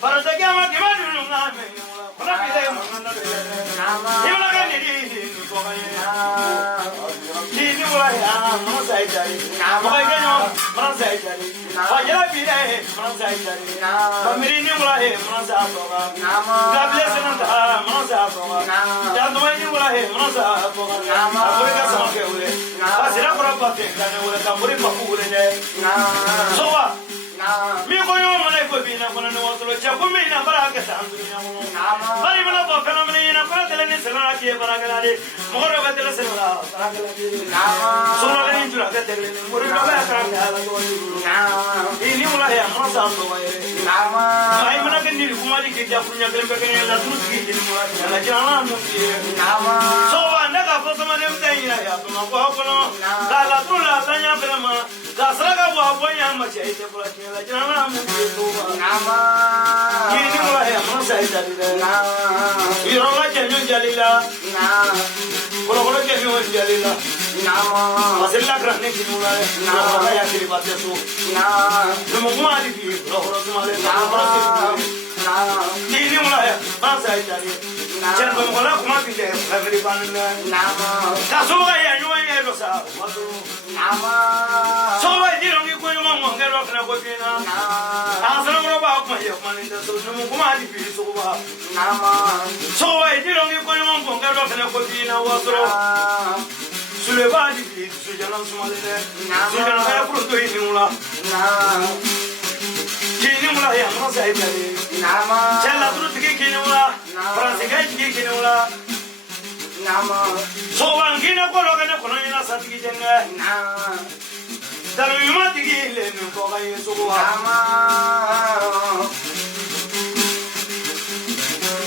Para Mi koyo mane ko bina kono no wato cha ko mi na baraka ta andu nya mo bari mala ko fenomeni na ko tele ni sala ti baraka la de mo ro ga tele sala baraka la de sono le ni jura ga tele ni mo ro ga ka ga la do ni mo la ya mo sa to wa ai mana ke ni kuma di ke ja punya tele ke ni la tu ki ni mo la ja na mo ki so wa na ga fo sama dem dai ya to ma ko ko no ga la tu la sa nya brama ga sra ga bo bo nya ma che ite pula ki la ja na mo ki to wa ki ni mo la ya mo sa ita di na iro ga che nyu jalila ko ko ke nyu jalila masilla krane ki no la ga ya ki ba te so no mo ma di ki ro ro ma le Ini mulai masa itu, jangan mengolah kumah kita lagi panen. Tak semua yang nyuai itu sah, semua ini orang itu ngomong kalau kena kopinya. Asal orang bawa kumah ya kumah itu, semua kumah di pilih semua. Semua ini orang itu ngomong kalau kena kopinya, wasro. Sudah badi pilih, sudah jalan semua ini, sudah jalan kayak perut ini mula. Kini mula ya masa itu ni. Jangan terus kini mula. Perasaan kini mula. Soal kini kalau ni nasi kini jenga. Tapi mati kini ni kau kaya suka.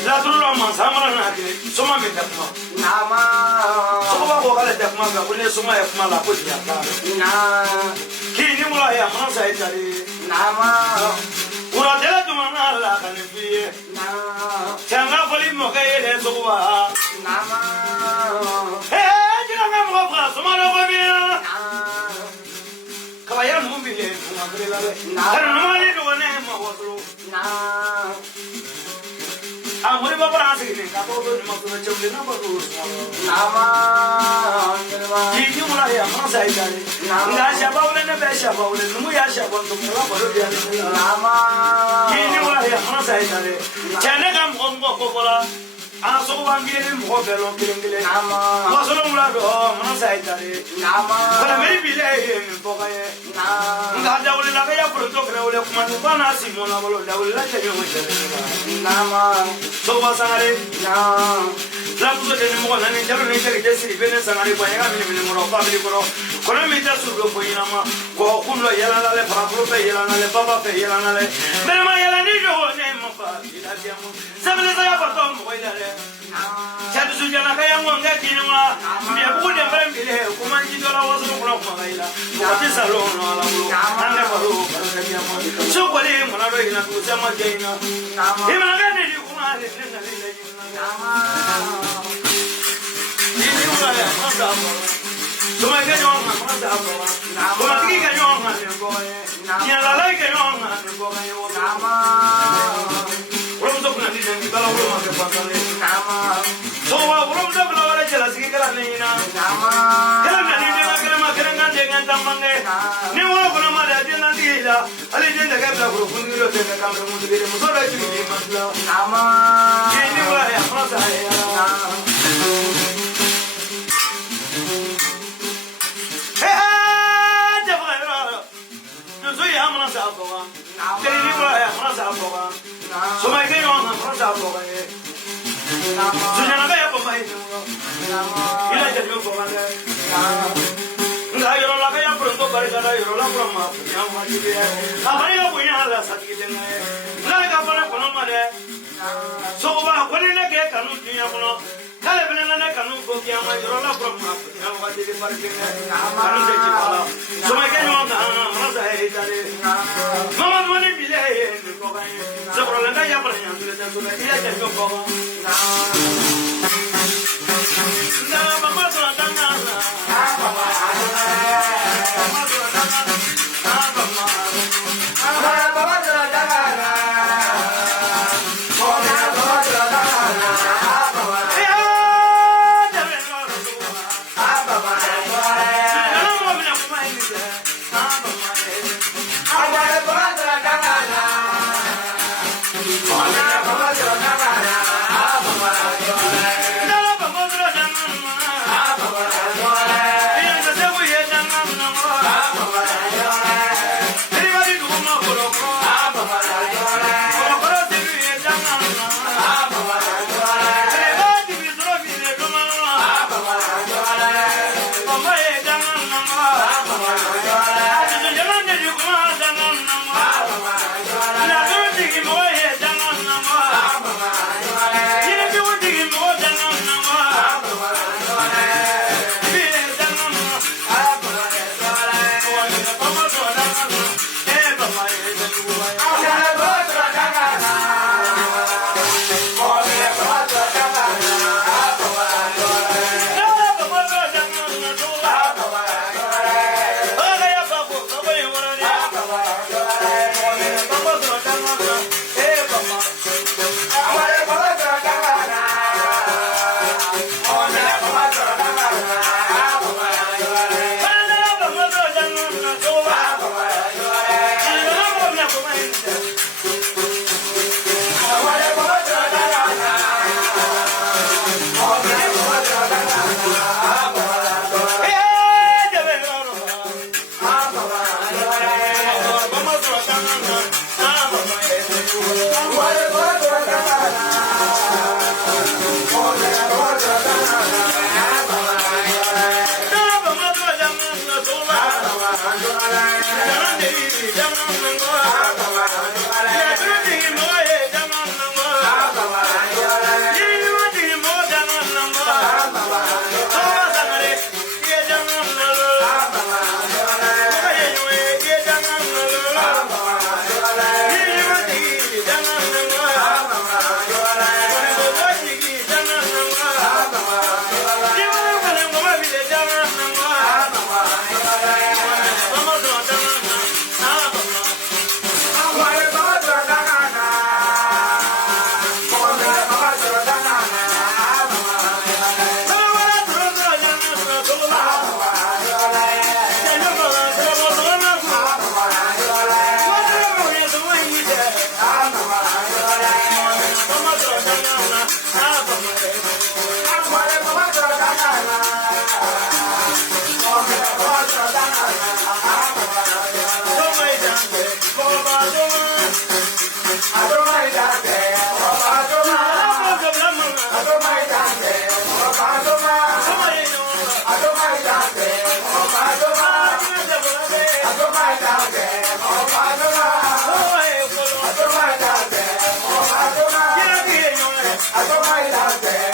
Lalu lama sama nak semua minta kuma. Semua kau kalau tak kuma kau ni semua ya kuma laku dia. Kini mula ya masa itu ni. Ura tela tu mana la kanifi. Changa poli mokai le suwa. Jina ngam ko pra sumalo ko bi. Kawaya mumbi le ngabri la le. Kan mali do ne ma wotro. Amuri baba asik ni ka to ni ma to chomle na ba to. Kini mula ya masa idari. Nga shaba ule ne be shaba ule numu ya shaba to mula ba do ya. Kini mula ya masa idari. Chane kam ko bola. Aso wangire mo belo kiringile. Waso mula do masa idari. Kala meri bile ni bokaye. Nga da ule la ya pro to kre ule kuma ni bana simona bolo da ule la te yo mo so wasangare la puso de mo na ni jalo ni tere desi bene sangare kwa ya mi mo family ko kono mi ta su do ko ina ma ko kuno yala la le para pro pe yala na le baba pe yala na le pero ma yala ni do ne mo fa ila dia mo sabele sa ya pa to mo ila le chadu su jana ka ya mo ngati ni ma mi bu de bare mi le ko man ji do la waso ko na ko ila ko ti salon no la mo ande ko ro ka dia mo so ko le mo na do ina ko sama je ina imana ni di kuma le na le ini mulai masa apa? Cuma kenyang masa apa? Cuma tinggi kenyang masa apa? Yang lalai kenyang masa apa? Orang tu pernah dijang kita lalu masa apa ni? Semua orang tu pernah ada jelas kita ni na. Kerana ni dia kerana kerana dengan tamang ni. Ni orang pernah ada dia nanti lah. Ada dia nak kita berupun kita dengan kamu mesti dia mesti ada ciri masalah. Ini mulai masa ya. Kale bena na kanu ko kiya ma yoro la pro ma ya wa de par ke kanu de ji pala so ma ke no na ma sa he dare mama no ni bile ni ko ba se pro la na ya pra ya su le se so na ya ke ko na mama so ta na mama so ta na I don't mind that.